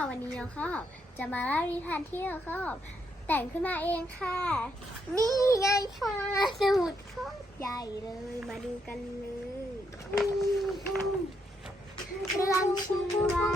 วันนี้เราก็จะมาเล่านิทานที่เราก็แต่งขึ้นมาเองค่ะ นี่ไงค่ะสมุดโคตรใหญ่เลยมาดูกันเลยเรื่องชื่อว่า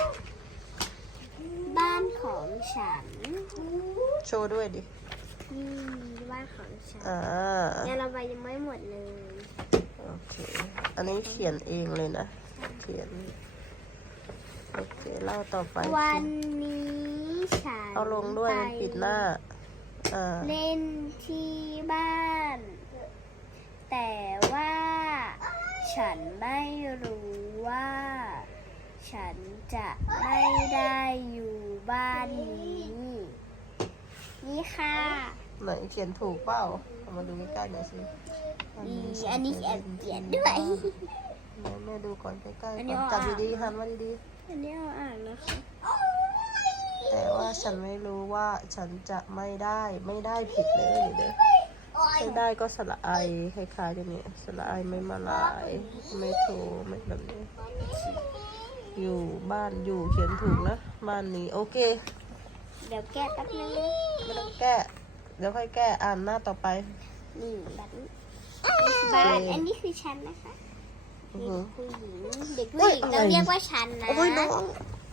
บ้านของฉันโชว์ด้วยดินี่บ้านของฉันอ่าเนี่ยเราไปยังไม่หมดเลยโอเค อันนี้เขียนเองเลยนะ เขียน โอเคเล่าต่อไปวันนี้ฉันเอาลงด้วยไปมันปิดหน้าเล่นที่บ้าน แต่ว่าฉันไม่รู้ว่า ฉันจะไม่ได้อยู่บ้านนี้ นี่ค่ะไหนเขียนถูกเปล่าเอามาดูใกล้ๆหน่อยสิอันนี้แอบเขียนด้วยแม่ดูก่อนใกล้ๆก่อัอน นนี้เอาจับดีๆหันมาดีอันนี้เอาอ่านนะคะๆแต่ว่าฉันไม่รู้ว่าฉันจะไม่ได้ผิดเลยเด้อไม่ได้ก็สระไอคล้ายๆกันเนี่ยสระไอไม่มาลายไม่โทไม่แบบนี้ อยู่บ้านอยู่เขียนถูกนะบ้านนี้โอเคเดี๋ยวแก้แป๊บนึงไม่ต้องแก้ เดี๋ยวค่อยแก้อ่านหน้าต่อไปนี่แบบนี้บ้านอันนี้คือฉันนะคะอือนี่หือผู้หญิงเด็กผู้หญิงเราเรียกว่าฉันนะโอ้ยน้อง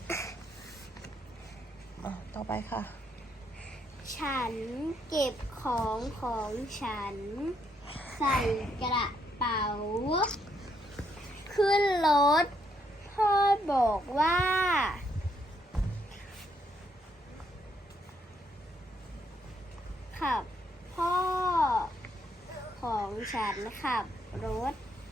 ต่อไปค่ะฉันเก็บของฉัน ใส่กระเป๋า ขึ้นรถ พ่อบอกว่า ขับพ่อของฉันขับรถ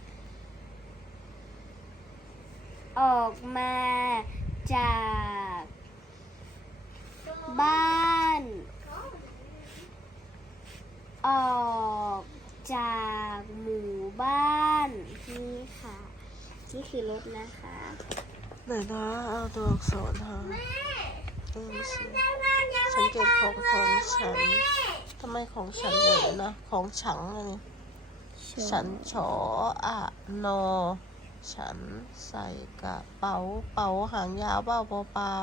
ออกมาจากบ้าน ออกจากหมู่บ้านนี่ค่ะ นี่คือรถนะคะไหนนะเอาตัวอักษรค่ะสิฉันเก็บของฉันทำไมของฉันเหนื่อยนะของฉังอะไรนี่ฉันฉออะนอ ฉันใส่กระเป๋าหางยาวเบ้าปอปลา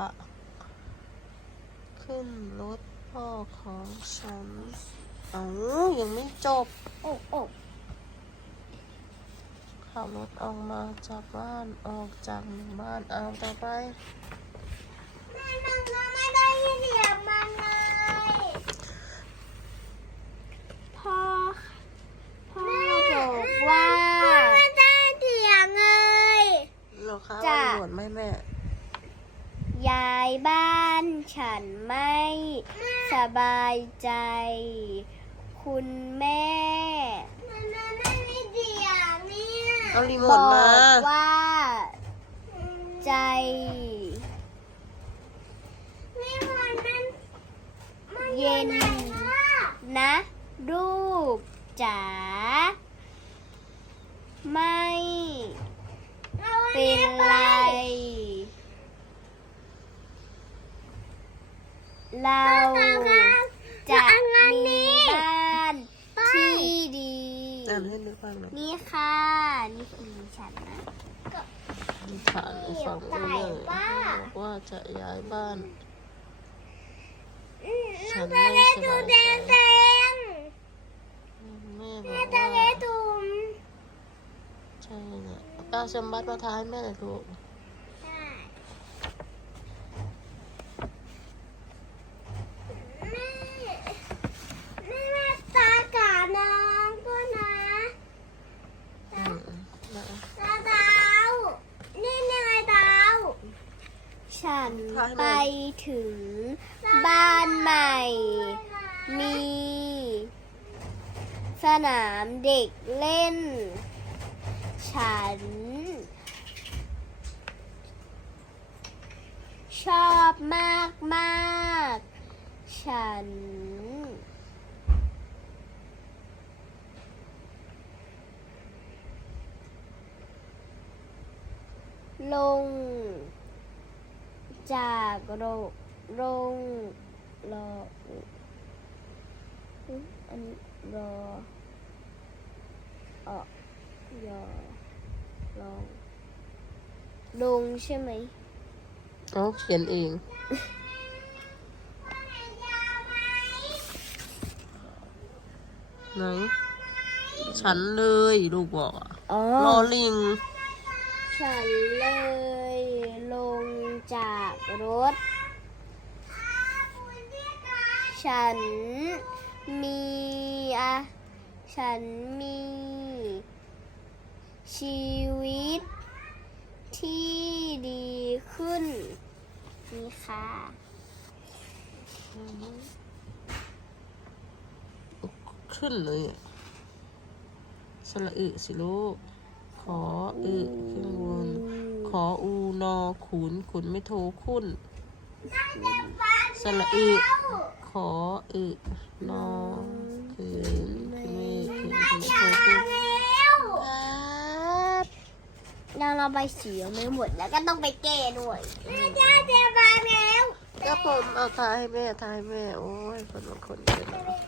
ขึ้นรถพ่อของฉันยังไม่จบโอ้โอ้ขับรถออกมาจากบ้านออกจากหมู่บ้านเอาต่อไปมันก็ไม่ได้ยินเสียงมันเลยพ่อบอกว่าไม่ได้เสียงเลยเหรอคะจ้ะเอาหนวดไหมแม่ยายบ้านฉันไม่สบายใจ คุณแม่มันไม่มีเสียงเนี่ยเอารีโมบทอมากว่า ใจเย็นนะลูกจ๋าไม่เป็นไร เราจะมีบ้านที่ดีอ่านให้นึกฟังหน่อยนี่ค่ะ นี่คือฉันนะนิทานให้ฟังเรื่อยๆบอกว่าจะย้ายบ้าน ฉันไม่สบายใจแม่บอกว่าใช่เนี่ยเอาสมบัติมาทายแม่หน่อยลูกตากาน้องก็นะอืมนะดาวนี่ไงดาวฉันไปถึงบ้านใหม่ มีสนามเด็กเล่น ฉัน ชอบมากฉัน ลง จากลงรออันนี้รอยอลองลงใช่ไหมเอาเขียนเองไไหนฉันเลยลูกบอกอะอ๋อรอลิงฉันเลยลงจากรถ ฉันมีอะฉันมีชีวิตที่ดีขึ้น นี่ค่ะขึ้นเลยอะสระอึสิลูก ขออึขึ้นบนขออูนอขุนขุนไม่โทคุ้นสระอึขออึนอขืนไม่ขืนไม่โทคุ้นครับยังเราใบสียังไม่หมดแล้วก็ต้องไปแก้ด้วยแม่จะมาแล้วก็ผมเอาทายให้แม่ทายให้แม่ โอ้ยคนละคนเกินแล้ว